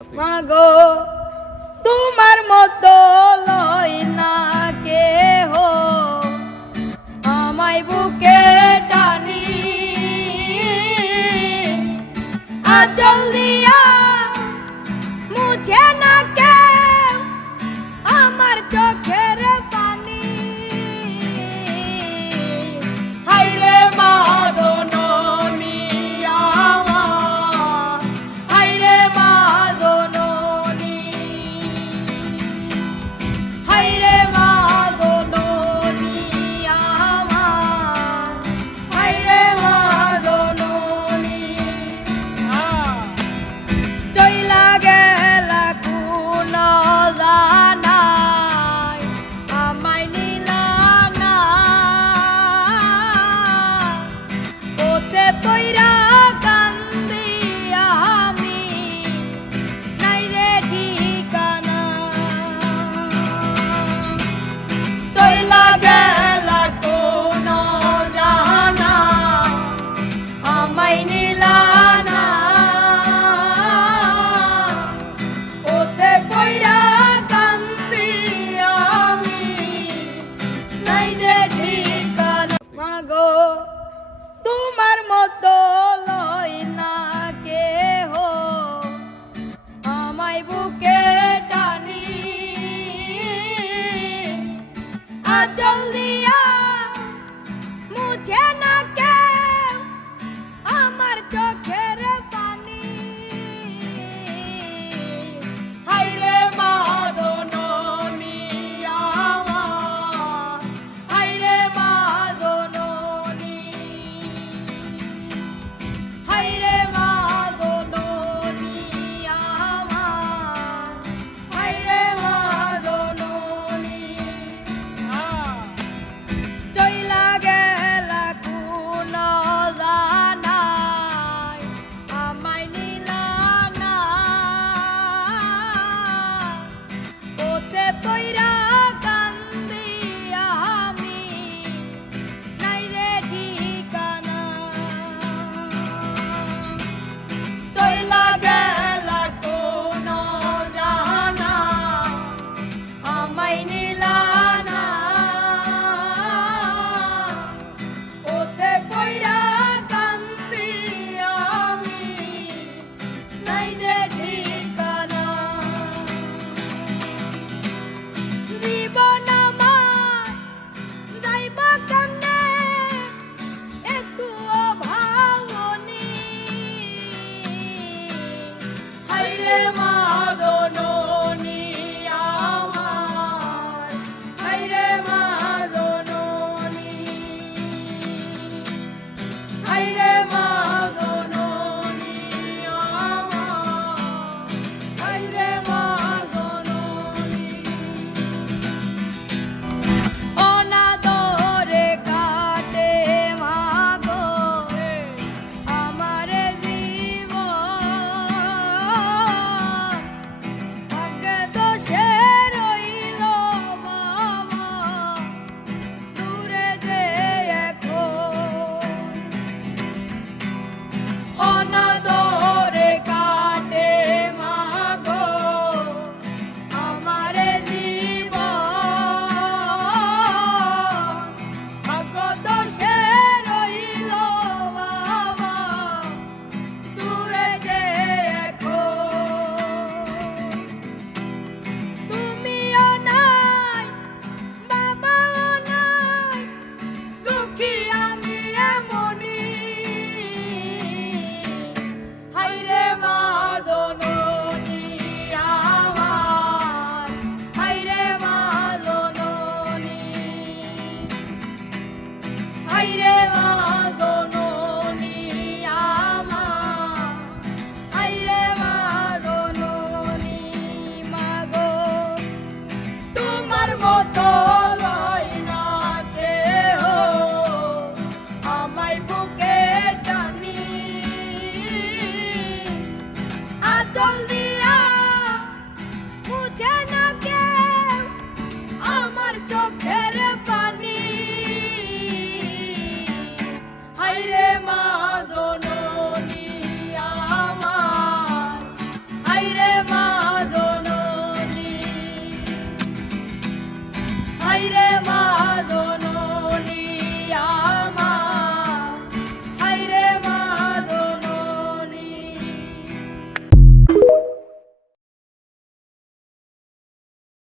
মাগো তোমার মতো লয় না কেহ আমায় বুকে টানি আঁচল দিয়া মুছে না কেউ আমার চোখের পানি হায়রে মা জননী আমার হায়রে মা জননী হায়রে মা জননী আমার হায়রে মা জননী চইলা গেলা কোন জানাই আমায় নিলা না ওতে পইরা কান্দি আমি নাই রে ঠিকানা চইলা গেলা কোন জানাই আমায় নিলা না ওতে পইরা কান্দি আমি নাই রে ঠিকানা মাগো তোমার মতো লয় না কেহ আমায় বুকে টানি আঁচল দিয়া মুছে না কেউ আমার চোখের পানি হায়রে মা জননী আমার হায়রে মা জননী হায়রে মা জননী আমার হায়রে মা জননী হাইরে মা